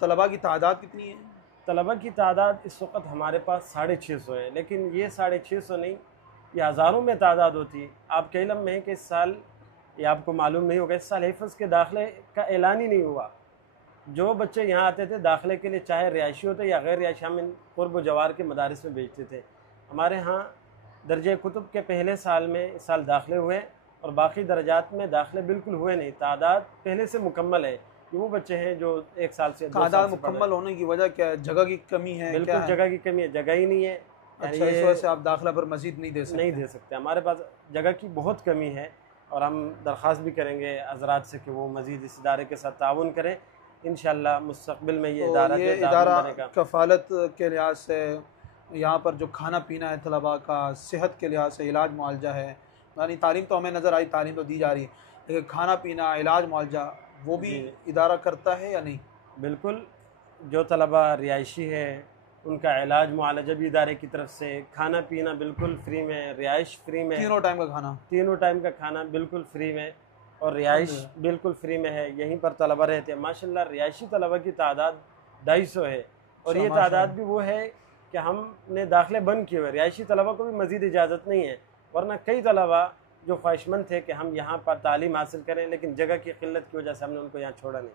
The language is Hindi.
तलबा की तादाद कितनी है? तलबा की तादाद इस वक्त हमारे पास 650 है, लेकिन ये 650 नहीं, ये हज़ारों में तादाद होती है। आपके इल्म में है कि इस साल, ये आपको मालूम नहीं होगा, इस साल हिफ्ज़ के दाखिले का ऐलान ही नहीं हुआ। जो बच्चे यहाँ आते थे दाखिले के लिए, चाहे रिहायशी होते या गैर रिहायशी, हम इन क़ुर्ब जवार के मदारिस में भेजते थे। हमारे यहाँ दर्जे कुतुब के पहले साल में इस साल दाखिले हुए और बाकी दर्जात में दाखिले बिल्कुल हुए नहीं। तादाद पहले से मुकम्मल है कि वो बच्चे हैं जो 1 साल से 2 साल तादाद से मुकम्मल होने की वजह क्या है? जगह की कमी है? बिल्कुल क्या है? जगह की कमी है, जगह ही नहीं है। अच्छा, इस वजह से आप दाखिला पर मजीद नहीं दे सकते? नहीं दे सकते, हमारे पास जगह की बहुत कमी है और हम दरख्वास्त भी करेंगे हज़रात से कि वो मज़ीद इस इदारे के साथ ताउन करें। इंशाअल्लाह मुस्तक़बिल में ये तो इदारा ये इदारा कफ़ालत के लिहाज से, यहाँ पर जो खाना पीना है तलबा का, सेहत के लिहाज से, इलाज मुआवजा है, यानी तालीम तो हमें नज़र आई, तालीम तो दी जा रही है, लेकिन खाना पीना, इलाज मुआवजा वो भी इदारा करता है या नहीं? बिल्कुल, जो तलबा रिहायशी है उनका इलाज मुआवजा भी इदारे की तरफ से, खाना पीना बिल्कुल फ्री में, रिहाइश फ्री में, तीनों टाइम का खाना, तीनों टाइम का खाना बिल्कुल फ्री में और रिहाइश बिल्कुल फ्री में है। यहीं पर तलबा रहते हैं। माशाल्लाह रिहायशी तलबा की तादाद 250 है और ये तादाद भी वो है कि हमने दाखिले बंद किए हुए। रिहायशी तलबा को भी मज़ीद इजाज़त नहीं है, वरना कई तलबा जो ख्वाहिशमंद थे कि हम यहाँ पर तालीम हासिल करें, लेकिन जगह की किल्लत की वजह से हमने उनको यहाँ छोड़ा नहीं।